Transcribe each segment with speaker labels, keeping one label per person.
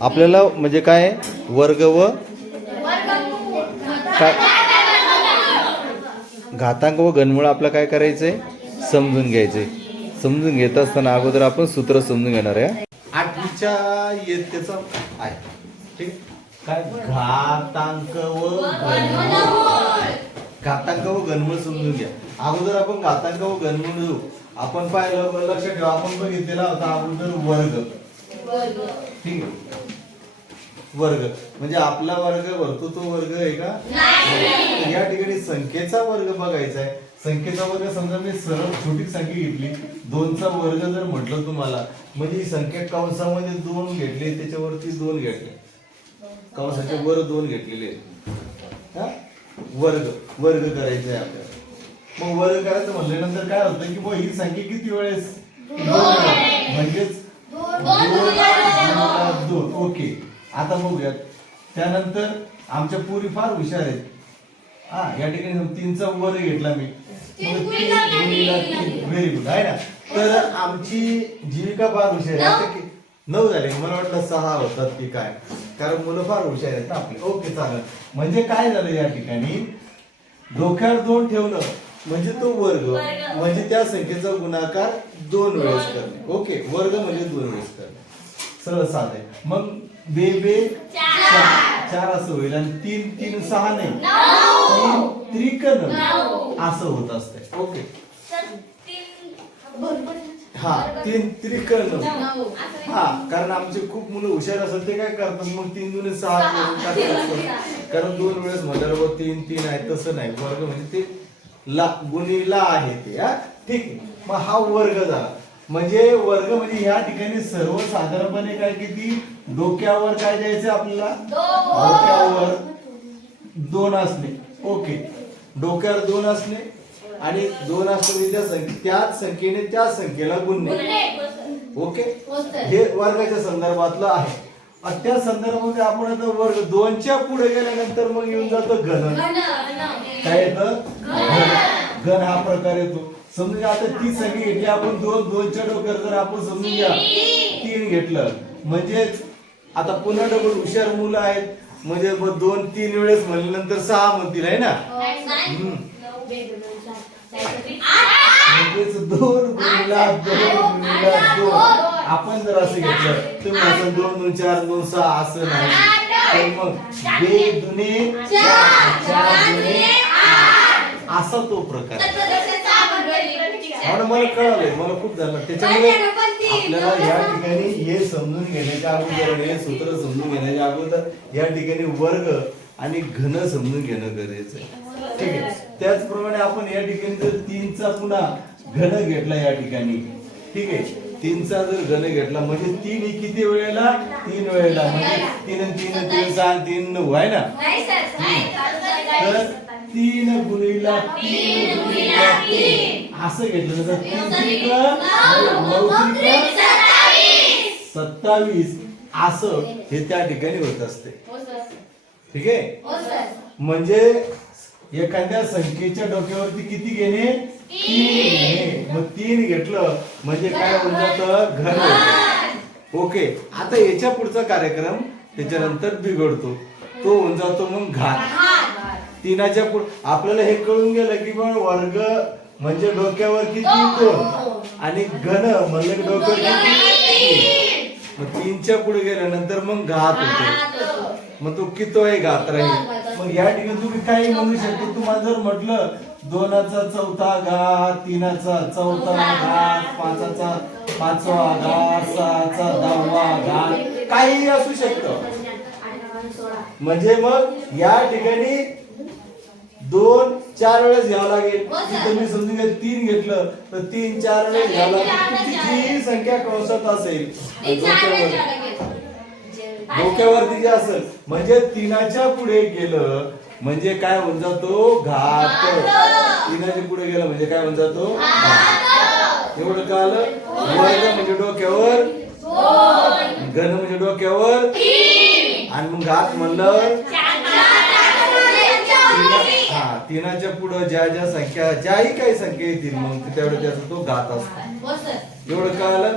Speaker 1: आपल्याला म्हणजे काय? वर्ग व काय घातांक व घनमुळ आपलं काय करायचंय? समजून घ्यायचंय. समजून घेत असताना अगोदर आपण सूत्र समजून घेणार आहे. आठवीच्या इयत्तेचा आहे. ठीक काय? घातांक व घनमूळ. घातांक व घनमूळ समजून घ्या. अगोदर आपण घातांक व घनमूळ घेऊ आपण पाहिलं बरं लक्षात ठेवा. आपण बघितलेला होता अगोदर वर्ग. ठीक आहे? वर्ग. म्हणजे आपला वर्ग भरतो तो वर्ग आहे का? या ठिकाणी संख्येचा वर्ग बघायचा आहे. संख्येचा वर्ग समजा मी सरळ छोटी संख्या घेतली. दोनचा वर्ग जर म्हटलं तुम्हाला म्हणजे ही संख्या कंसामध्ये दोन घेतले त्याच्यावरती दोन घेतले. कंसाच्या वर दोन घेतलेले? वर्ग. वर्ग करायचा आहे आपल्याला. मग वर्ग करायचं म्हणल्यानंतर काय होतं की ही संख्या किती वेळेस. म्हणजेच दोन. ओके. आता बघूयात. त्यानंतर आमच्या पुरी फार हुशार आहेत. हा या ठिकाणी तीनचा वर घेतला मी. व्हेरी गुड आहे ना? तर आमची जीविका फार हुशार आहे. नऊ. झाले. मला वाटलं सहा होतात की काय. कारण मुलं फार हुशार आहेत ना आपली. ओके चालेल. म्हणजे काय झालं या ठिकाणी? डोक्यावर दोन ठेवलं. म्हणजे तो वर्ग. म्हणजे त्या संख्येचा गुणाकार दोन वेळेस करणे. ओके वर्ग म्हणजे दोन वेळेस करणे. सरळ साध. मग बे बे. चार. चार असं होईल आणि तीन तीन सहा नाही. तीन त्रिक असं होत असते ओके. हा तीन त्रिक नऊ. हा कारण आमचे खूप मुलं हुशार असतात ते काय करतात? मग तीन दोन सहा. कारण दोन वेळेस म्हटल्यावर तीन तीन आहे तसं नाही. वर्ग म्हणजे ते ला गुणीला आहे ते हा? ठीक आहे. मग हा वर्ग झाला. म्हणजे वर्ग म्हणजे ह्या ठिकाणी सर्वसाधारणपणे काय किती? डोक्यावर काय द्यायचं आपल्याला? डोक्यावर दोन असणे ओके. डोक्यावर दोन असणे आणि दोन असणे त्या संख्ये त्याच संख्येने त्या संख्येला गुणणे. ओके? हे वर्गाच्या संदर्भातलं आहे. त्या संदर्भामध्ये आपण आता वर्ग दोनच्या पुढे गेल्यानंतर मग येऊन जातं घन. काय येतं? घन हा प्रकार येतो. समजून घ्या आता ती संख्या घेतली आपण दोन दोनच्या डोक्यावर जर आपण समजून घ्या तीन घेतलं. म्हणजेच आता पुन्हा डबल हुशार मुलं आहेत. म्हणजे मग दोन तीन वेळेस म्हणल्यानंतर सहा म्हणतील आहे ना? हम्म. म्हणजेच दोन गुणिला दोन गुणिला दोन. आपण जर असं घेतलं तुम्ही असं दोन दोन चार दोन सहा असं नाही. तर मग बे दुने चार. चार. दुने असा तो प्रकार. आणि मला कळालंय मला खूप झालं. त्याच्यामुळे आपल्याला या ठिकाणी हे समजून घेण्याच्या अगोदर हे सूत्र समजून घेण्याच्या अगोदर या ठिकाणी वर्ग आणि घन समजून घेणं गरजेचं आहे. ठीक आहे? त्याचप्रमाणे आपण या ठिकाणी जर तीनचा पुन्हा घन घेतला या ठिकाणी ठीक आहे? तीनचा जर घन घेतला म्हणजे तीन ही किती वेळेला? तीन वेळेला. म्हणजे तीन तीन तीन सहा तीन नऊ आहे ना? तर तीन गुणिला तीन. गुणिला तीन. असं घेतलं तर तीन त्रिक नऊ त्रिक सत्तावीस. असं हे त्या ठिकाणी होत असते. ठीक आहे? म्हणजे एखाद्या संख्येच्या डोक्यावरती किती घेणे? तीन घेणे मग तीन घेतलं म्हणजे काय होऊन जातं? घन होतं. ओके. आता याच्या पुढचा कार्यक्रम त्याच्यानंतर बिघडतो. तो होऊन जातो मग घात तीनाच्या पुढ आपल्याला हे कळून गेलं की पण वर्ग म्हणजे डोक्यावर किती दोन आणि घन म्हणजे डोक्यावर किती तीन. मग तीनच्या पुढे गेल्यानंतर मग घात होतो. मग तो कितो आहे घात राहील? मग या ठिकाणी तुम्ही काही म्हणू शकतो. तुम्हाला जर म्हटलं दोनाचा चौथा घात तीनाचा चौथा घात पाचाचा पाचवा घात सहाचा दहावा घात काही असू शकतं. म्हणजे मग या ठिकाणी दोन चार वेळेस घ्यावं लागेल. तिथं मी समजून घ्या तीन घेतलं तर तीन चार वेळेस घ्यावं लागेल. जी संख्या कंसात असेल डोक्यावर डोक्यावरती जे असेल म्हणजे तीनाच्या पुढे गेलं म्हणजे काय होऊन जातो? घात. तीनाच्या पुढे गेलं म्हणजे काय होऊन जातो. एवढं कळालं वर्ग म्हणजे डोक्यावर? घन म्हणजे डोक्यावर? आणि मग घात म्हणलं? हा तीनाच्या पुढे ज्या ज्या संख्या ज्याही काही संख्या येतील मग तेवढ्या त्याचा तो घात असतो. एवढं कळालं?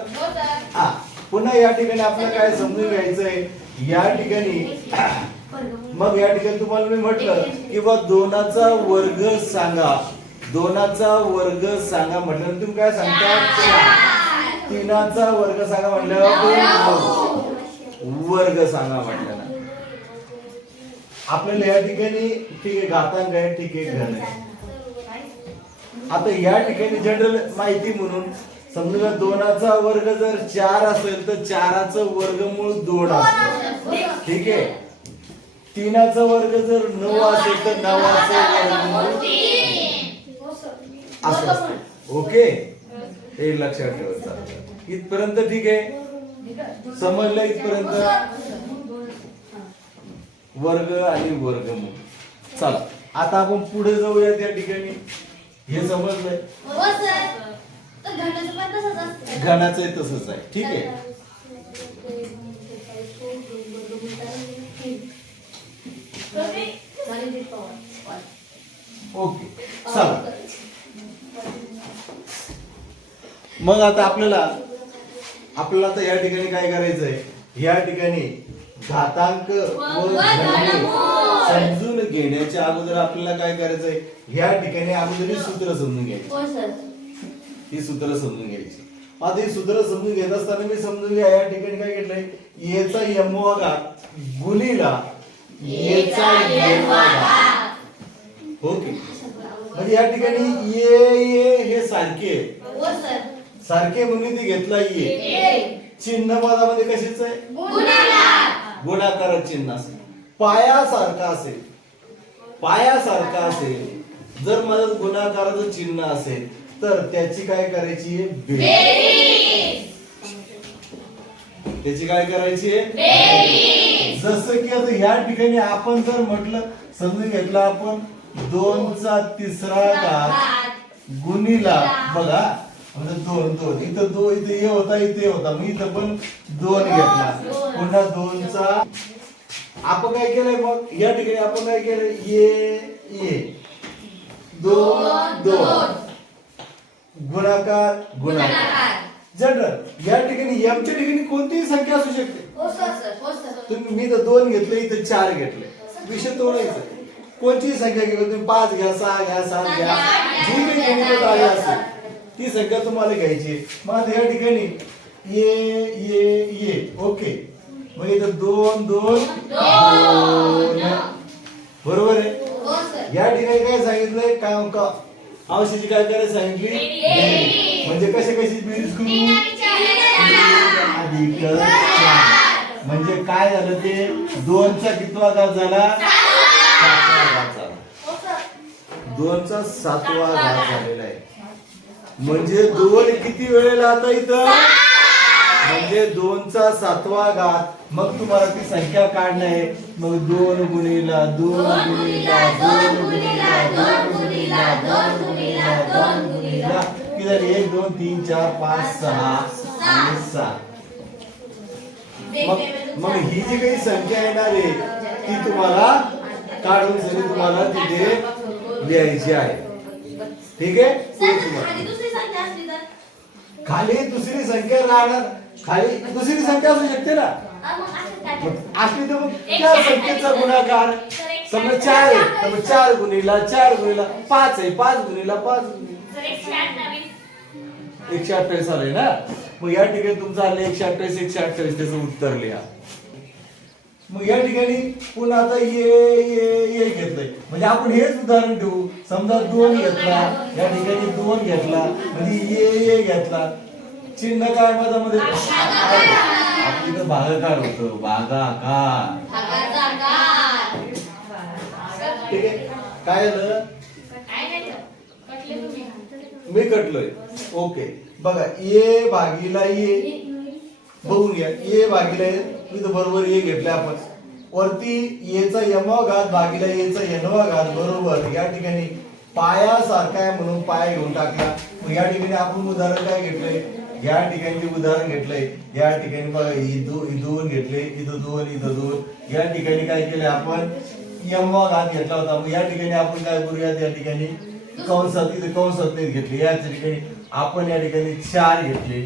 Speaker 1: हा पुन्हा या ठिकाणी आपल्याला काय समजून घ्यायचंय? या ठिकाणी मग या ठिकाणी तुम्हाला मी म्हटलं की बा दोनाचा वर्ग सांगा. दोनाचा वर्ग सांगा म्हटल्यानंतर तुम्ही काय सांगता. तीनाचा वर्ग सांगा म्हटल्यावर दोन वर्ग सांगा म्हटल्यानं आपल्याला या ठिकाणी ठीक आहे घातांक आहे ठीक आहे घन आहे. आता या ठिकाणी जनरल माहिती म्हणून समजा दोनाचा वर्ग जर चार असेल तर चाराचं वर्गमूळ दोन असतं. ठीक आहे? तीनाचा वर्ग जर नऊ असेल तर नवाचं वर्गमूळ असं असतं. ओके? हे लक्षात ठेवायचं इथपर्यंत ठीक आहे? समजलं इथपर्यंत? वर्ग आणि वर्गमूळ चला आता आपण पुढे जाऊया त्या ठिकाणी. हे समजलंय? घनाचं तसंच आहे. ठीक आहे? ओके चला. मग आता आपल्याला आपल्याला आता या ठिकाणी काय करायचंय? या ठिकाणी घातांक समजून घेण्याच्या अगोदर आपल्याला काय करायचंय? या ठिकाणी अगोदर ही सूत्र समजून घ्यायची. ही सूत्र समजून घ्यायची. आता ही सूत्र समजून घेत असताना मी समजून घ्या या ठिकाणी काय घेतलंय? येचा यमवा घात गुणीला येचा ओके म्हणजे या ठिकाणी ये ये हे सारखे आहे. सारखे म्हणून ते घेतला ये. चिन्ह पदामध्ये कशाच आहे? गुणाकार चिन्ह असेल. पायासारखा असेल. पायासारखा असेल. जर मला गुणाकाराचं चिन्ह असेल तर त्याची काय करायची आहे. त्याची काय करायची आहे? जसं की आता या ठिकाणी आपण जर म्हटलं समजून घेतलं आपण दोनचा तिसरा घात गुणीला बघा म्हणजे दोन दोन. इथं दो इथे हे होता इथे होता. मग इथं पण दोन घेतला. पुन्हा दोनचा. आपण काय केलंय मग? या ठिकाणी आपण काय केलंय? ये ये. दोन दोन गुणाकार गुणाकार. जनरल या ठिकाणी एमच्या ठिकाणी कोणतीही संख्या असू शकते. तुम्ही मी तर दोन घेतले इथे चार घेतले. विषय तोडायचा. कोणतीही संख्या घ्या तुम्ही पाच घ्या सहा घ्या सात घ्या. जी काही आली असेल ती संख्या तुम्हाला घ्यायची आहे. मग आता या ठिकाणी ये ये ये ओके. मग इथं दोन दोन बरोबर आहे? या ठिकाणी काय सांगितलंय? काय का? औषधी काय करायला सांगितली. म्हणजे कशी कशी बेरीज करू? अधिक चार. म्हणजे काय झालं ते? दोनचा कितवा घात झाला? घात झाला. दोनचा सातवा घात झालेला आहे. म्हणजे दोन किती वेळेला आता इथं? म्हणजे दोनचा सातवा घात. मग तुम्हाला ती संख्या काढणं आहे. मग दोन गुणीला दोन गुणीला दोन गुणीला दोन गुणीला दोन गुणीला दोन गुणीला. किती झाली? एक दोन तीन चार पाच सहा आणि सात. मग मग ही जी काही संख्या येणार आहे ती तुम्हाला काढून सगळी तुम्हाला तिथे लिहायची आहे. ठीक आहे? खाली दुसरी संख्या राहणार. खाली दुसरी संख्या असू शकते ना? असली तर मग त्या संख्येचा गुणाकार. समजा चार आहे. तर चार गुणीला चार गुणीला पाच आहे. पाच गुणीला पाच एकशे अठ्ठावीस आलंय ना? मग या ठिकाणी तुमचं आलं एकशे अठ्ठावीस एकशे अठ्ठावीस. त्याचं उत्तर लिहा. मग या ठिकाणी पुन्हा आता ये ये ये घेतलंय? म्हणजे आपण हेच उदाहरण देऊ. समजा दोन घेतला या ठिकाणी दोन घेतला म्हणजे ये ये घेतला. चिन्ह काय मधामध्ये? आपली तर भागाकार होतो. भागाकार. ठीक आहे. काय झालं? मी कटलोय. ओके. बघा ये भागीला ये. बघून घ्या. ये भागीला ये. इथं बरोबर ये घेतलं आपण. वरती येचा यमवा घात भागीला येचा यनवा घात बरोबर. या ठिकाणी पायासारखा आहे म्हणून पाया घेऊन टाकला. मग या ठिकाणी आपण उदाहरण काय घेतलंय? या ठिकाणी उदाहरण घेतलंय. या ठिकाणी बघा दोन घेतले इथं दोन इथं दोन. या ठिकाणी काय केलंय आपण? यमवा घात घेतला होता. मग या ठिकाणी आपण काय करूयात? या ठिकाणी कंसात इथे कंसात घेतले. या ठिकाणी आपण या ठिकाणी चार घेतले.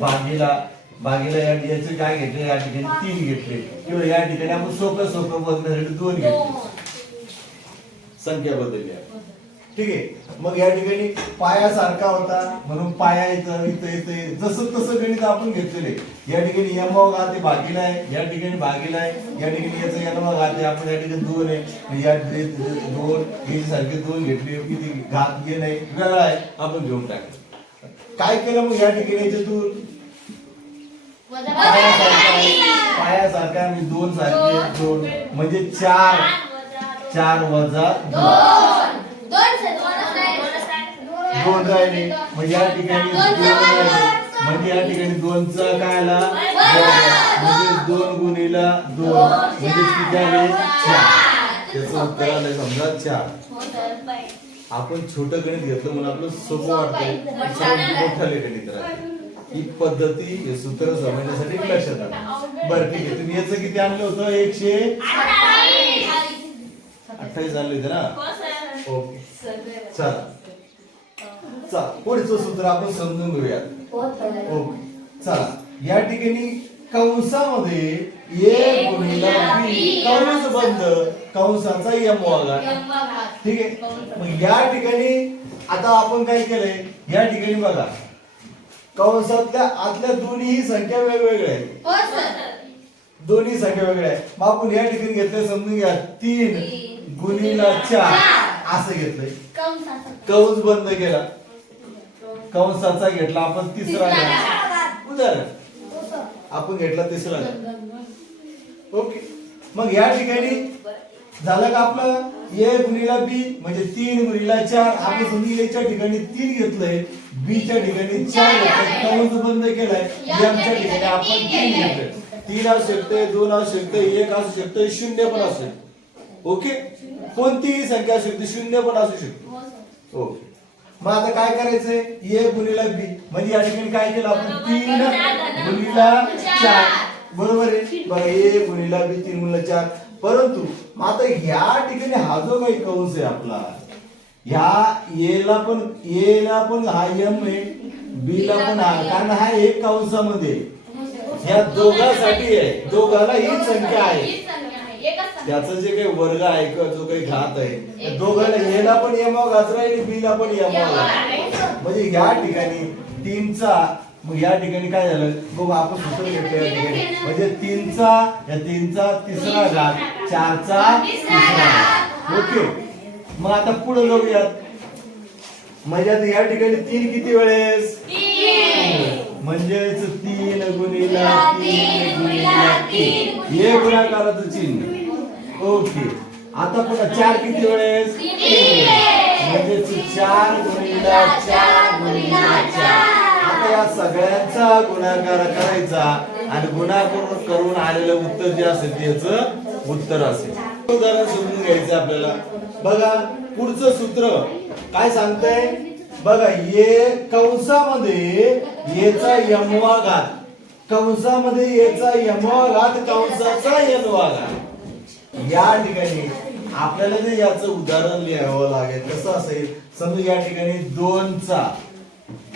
Speaker 1: भागीला भागीला या याचे काय घेतले या ठिकाणी तीन घेतले किंवा या ठिकाणी आपण सोपं सोपं बघण्यासाठी दोन घेतले संख्या बदलली आहे. ठीक आहे मग या ठिकाणी पाया सारखा होता म्हणून पाया इथं इथं इथं जसं तसं गणित आपण घेतलेले या ठिकाणी यम घाते भागीला आहे या ठिकाणी भागीला आहे या ठिकाणी याचं यम घाते आपण या ठिकाणी दोन आहे म्हणजे या ठिकाणी दोन याची सारखे दोन घेतले किती घात ये नाही वेगळा आहे आपण घेऊन टाकले काय केलं मग या ठिकाणी याच्यातून पायासारखा आहे पायासारखा दोन सारखे दोन. म्हणजे चार. चार वजा दोन. दोन राहिले. म्हणजे या ठिकाणी दोन. राहिले म्हणजे या ठिकाणी दोनचा काय आला दोन. म्हणजे दोन गुणीला दोन. म्हणजे किती आले चार. त्याचं उत्तर आलं समजा चार. आपण छोटं गणित घेतलं म्हणून आपलं सोपं वाटतंय. मोठं गणित राहते. ही पद्धती हे सूत्र समजण्यासाठी लक्षात आलं बरं ठीक आहे. तुम्ही याचं किती आणलं होतं? एकशे अठ्ठावीस आणले होते ना? ओके. चला. चला. पुढचं सूत्र आपण समजून घेऊयात? ओके. चला. या ठिकाणी कंसामध्ये ए गुणिला बी. कंस बंद कंसाचा यम वागा ठीक आहे. मग या ठिकाणी आता आपण काय केलंय? या ठिकाणी बघा. कंसातल्या आतल्या दोन्ही संख्या वेगवेगळ्या आहेत. दोन्ही संख्या वेगळ्या आहेत. मग आपण या ठिकाणी घेतलंय समजून घ्या. तीन गुणीला चार. असं घेतलंय. कंस बंद केला. कंसाचा घेतला. आपण तिसरा. उदाहरण. आपण घेतला तिसरा. ओके. मग या ठिकाणी झालं का आपलं? ए गुणीला बी म्हणजे तीन गुणीला चार. आपण समजून याच्या ठिकाणी तीन घेतलंय. बी च्या ठिकाणी चार घेतलंय. कंस बंद केलाय. एम च्या ठिकाणी आपण तीन घेतलंय. तीन असू शकते दोन असू शकते एक असू शकते शून्य पण असू शकते ओके? कोणतीही संख्या असू शकते शून्य पण असू शकते. ओके. मग आता काय करायचंय? ए गुणीला बी म्हणजे या ठिकाणी काय केलं आपण? तीन गुणीला चार बरोबर आहे? बघा ए गुणीला बी तीन गुणीला चार. परंतु मग आता या ठिकाणी हा जो काही कंस आहे आपला ह्या एला पण एला पण हा यम आहे बी ला पण हा कारण हा एक कंसामध्ये आहे. या दोघांसाठी आहे. दोघाला ही संख्या आहे. त्याचं जे काही वर्ग आहे किंवा जो काही घात आहे दोघांना एला पण यमाव घात राहील बीला पण यमाव घात म्हणजे या ठिकाणी तीनचा मग या ठिकाणी काय झालं? बघ आपण सूत्र घेतलं या ठिकाणी. म्हणजे तीनचा या तीनचा तिसरा घात चारचा तिसरा घात. ओके. मग आता पुढे जाऊयात. म्हणजे आता या ठिकाणी तीन किती वेळेस? म्हणजेच तीन गुणीला तीन गुणीला तीन. हे गुणाकाराचं चिन्ह. ओके. आता पुन्हा चार किती वेळेस? म्हणजेच चार गुणीला चार गुणीला या सगळ्यांचा गुणाकार करायचा आणि गुणाकार करून आलेलं उत्तर जे असेल त्याच उत्तर असेल. उदाहरण समजून घ्यायचं आपल्याला. बघा पुढचं सूत्र काय सांगतंय? बघा ये कंसामध्ये येचा यमवा घात. कंसामध्ये येचा यमवा घात कंसाचा यनवा घात. या ठिकाणी आपल्याला जे याचं उदाहरण लिहावं लागेल कसं असेल? समजा या ठिकाणी दोनचा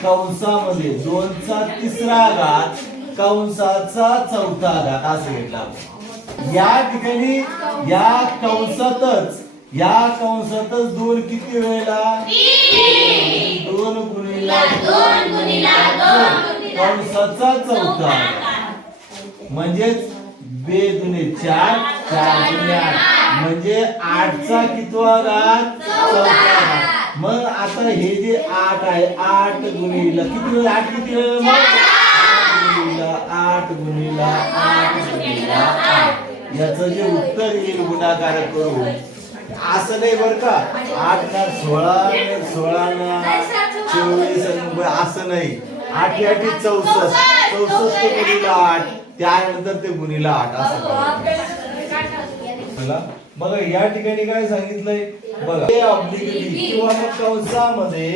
Speaker 1: कंसामध्ये दोनचा तिसरा घात कंसाचा चौथा घात असं घेतला. या ठिकाणी या कंसातच या कंसातच दोन किती वेळेला? दोन गुणीला कंसाचा चौथा म्हणजेच बे दुने चार चार म्हणजे आठचा कितवा घात? चौथा घात. मग आता हे जे आठ आहे आठ गुणीला किती वेळ? आठ किती वेळ? मग आठ गुणीला आठ गुणीला आठ. याचं जे उत्तर येईल गुणाकार करून. असं नाही बर का? आठ ना सोळा न सोळा ना चोवीस असं नाही. आठ आठी चौसष्ट. चौसष्ट गुणीला आठ. त्यानंतर ते गुणीला आठ असं बघा या ठिकाणी काय सांगितलंय? बघा. ए ऑब्लिक बी किंवा मग कंसामध्ये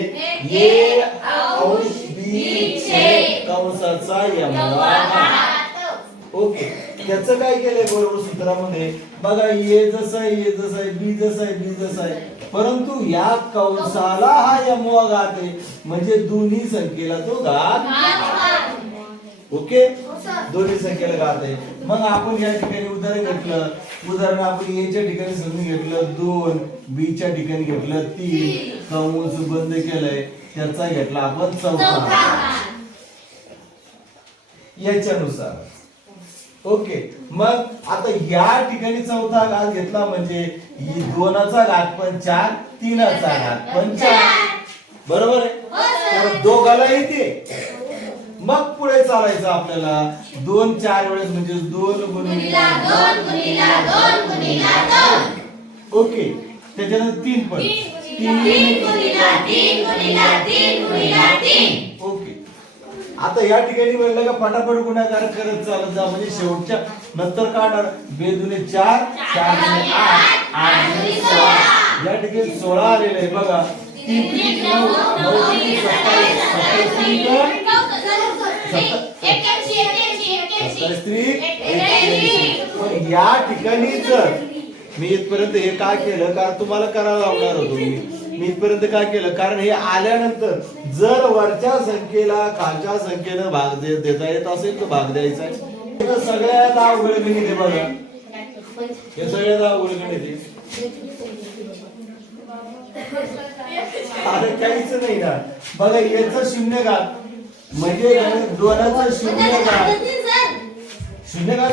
Speaker 1: ए अंश बी छेद कंसाचा यमवा घात. ओके. त्याचं काय केलंय बरोबर सूत्रामध्ये? बघा ए जसं आहे ए जसं आहे बी जसं आहे बी जसं आहे. परंतु या कंसाला हा यमवा घात आहे. म्हणजे दोन्ही संख्येला तो घात ओके? दोन्ही संख्येला घात आहे मग आपण या ठिकाणी उदाहरण घेतलं. उदाहरण आपण ए च्या ठिकाणी समजून घेतलं. दोन बी च्या ठिकाणी घेतलं. तीन. कंस बंद केलंय त्याचा घेतला आपण चौथा. याच्यानुसार. ओके. मग आता या ठिकाणी चौथा घात घेतला म्हणजे ही दोनाचा घात पण चार तीनाचा घात पण चार. बरोबर आहे? तर दोघाला येते. मग पुढे चालायचं आपल्याला. दोन चार वेळेस म्हणजे दोन गुणिला ओके. त्याच्यानंतर तीन पण. ओके. आता या ठिकाणी म्हणलं का फटाफट गुणाकार करत चालत जा. म्हणजे शेवटच्या नंतर काढणार. बेदुने चार चार दुने आठ आठ दुने सोळा. या ठिकाणी सोळा आलेलं आहे. बघा. तीन त्रिक नऊ नऊ सत्तावीस सत्तावीस एक्क्याऐंशी. पण या ठिकाणी जर मी इथपर्यंत हे काय केलं? कारण तुम्हाला करायला लावणार होतो. मी मी इथपर्यंत काय केलं? कारण हे आल्यानंतर जर वरच्या संख्येला खालच्या संख्येनं भाग दे- देता येत असेल तर भाग द्यायचा आहे. सगळ्यात अवघड गणित आहे बघा. हे सगळ्यात अवघड गणित आहे. अरे काहीच नाही ना. बघा याचं शून्य घात. म्हणजे काय? दोनाचं शून्य घात शून्य घात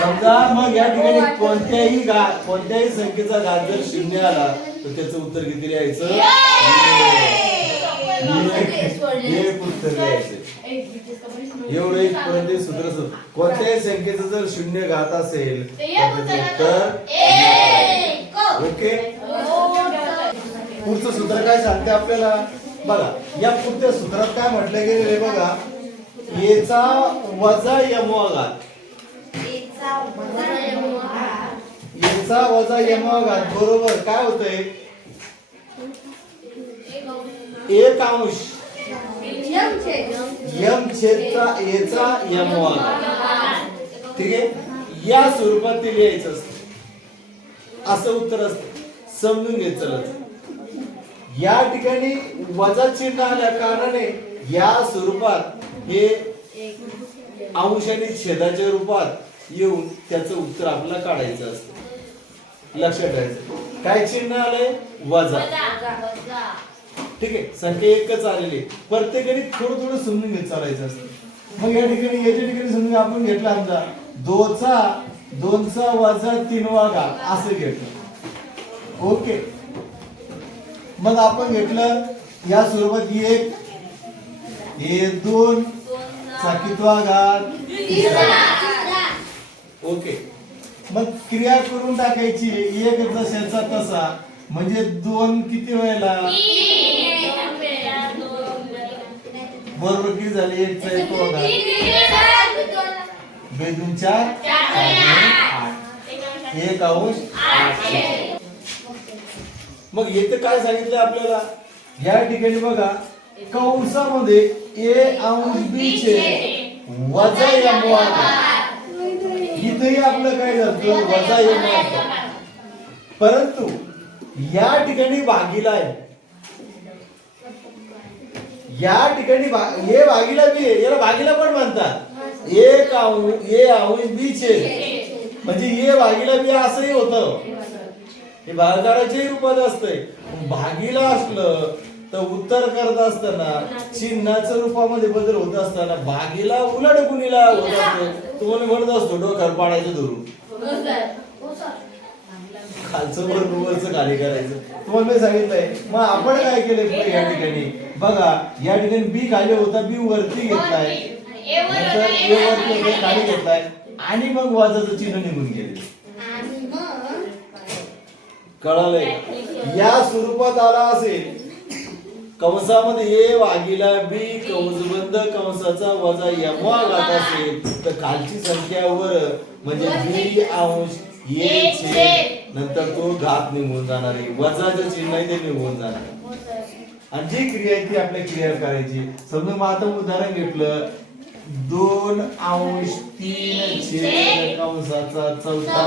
Speaker 1: समजा मग या ठिकाणी कोणत्याही घात कोणत्याही संख्येचा घात जर शून्य आला तर त्याचं उत्तर किती लिहायचं? एक- एक उत्तर लिहायचं. एवढं इथपर्यंत हे सूत्र. कोणत्याही संख्येचं जर शून्य घात असेल तर त्याचं उत्तर ओके? पुढचं सूत्र काय सांगते आपल्याला? बघा या पुढच्या सूत्रात काय म्हटलं गेलेलं आहे बघा येचा वजा यमवा याचा वजा यमवा बरोबर काय होतंय? एक अंश. यम छेदचा याचा यमवा ठीक आहे? या स्वरूपात ते लिहायचं असतं. असं उत्तर असतं. समजून घ्यायचं चला. या ठिकाणी वजा चिन्ह आल्या कारणाने या स्वरूपात हे अंश आणि छेदाच्या रूपात येऊन त्याचं उत्तर आपल्याला काढायचं असतं. लक्षात ठेवायचं. काय चिन्ह आलंय? वजा. ठीक आहे संख्या एकच आलेली प्रत्येकाने थोडं थोडं समजून घेत चालायचं असतं. मग या ठिकाणी याच्या ठिकाणी समजून आपण घेतला आमचा दोचा दोनचा वजा तीन वागा असं घेतलं. ओके. मग आपण घेतलं या स्वरूपात एक हे दोन चा कितवा घात. ओके. मग क्रिया करून टाकायची एक जशाचा तसा. म्हणजे दोन किती वेळेला? बरोबर किती झाले एकचा एक घात बेदून चार चार दोन आठ. एक अंश. आठ. मग येथे काय सांगितलं आपल्याला? या ठिकाणी बघा कंसामध्ये ए अंश बी चे वजा एम इथेही आपलं काय झालं? वजा एम परंतु या ठिकाणी भागीला आहे. या ठिकाणी हे भागीला बी आहे. याला भागीला पण म्हणतात. एक अंश ए अंश बी चे. म्हणजे ये भागीला बी असंही होतं. हे भागाकाराच्याही रूपात असतंय. भागीला असलं तर उत्तर करत असताना चिन्हाच्या रूपामध्ये बदल होत असताना भागीला उलट गुणीला होत असतो? तुम्हाला म्हणत असतो डोक्यावर पाडायचं धरून. खालचं वरचं खाली करायचं. तुम्हाला मी सांगितलंय मग आपण काय केलंय पुढे या ठिकाणी? बघा या ठिकाणी बी खाली होता बी वरती घेतलाय. नंतर ए वरती खाली घेतलाय. आणि मग वाजाचं चिन्ह निघून गेले. कळालंय. या स्वरूपात आला असेल कंसामध्ये ए वागीला बी कंसबंद कंसाचा वजा यमवा घात असेल तर खालची संख्या वर म्हणजे बी अंश नंतर तो घात निघून जाणार आहे. वजाचं चिन्ह आहे ते निघून जाणार आहे. आणि जी क्रिया आहे ती आपल्या क्रिया करायची. समजा मग आता उदाहरण घेतलं. दोन अंश तीन छेद कंसाचा चौथा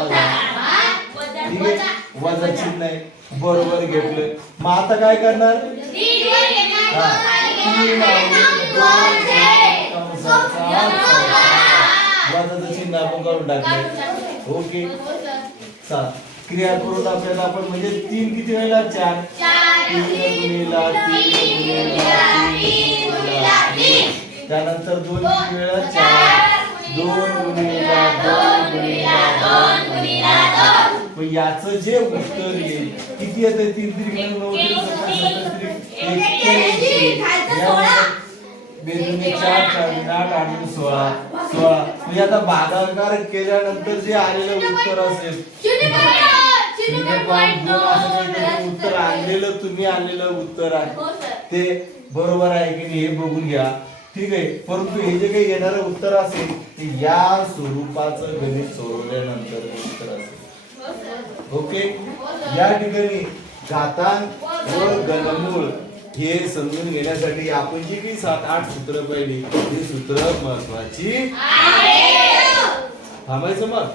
Speaker 1: वजा चिन्ह आहे बरोबर घेतलं मग आता काय करणार? हा. वजाचं चिन्ह आपण काढून टाकले ओके. चाल. क्रिया करून आपल्याला आपण म्हणजे तीन किती वेळेला? चार. तीन गुणिला तीन गुणिला तीन गुणिला तीन. त्यानंतर दोन किती वेळा चार. दोन गुणिला दोन गुणिला दोन मग याचं जे उत्तर येईल किती येतं? तीन त्रिक नऊ त्रिक चार चार आठ आठ सोळा. सोळा. म्हणजे आता भागाकार केल्यानंतर जे आलेलं उत्तर असेल उत्तर आणलेलं तुम्ही आणलेलं उत्तर आहे. ते बरोबर आहे की नाही हे बघून घ्या. ठीक आहे? परंतु हे जे काही येणारं उत्तर असेल ते या स्वरूपाचं गणित सोडवल्यानंतर उत्तर असेल. ओके? या ठिकाणी घातांक व घनमूळ हे समजून घेण्यासाठी आपण जी काही सात आठ सूत्र पाहिली ही सूत्र महत्वाची थांबायचं मग?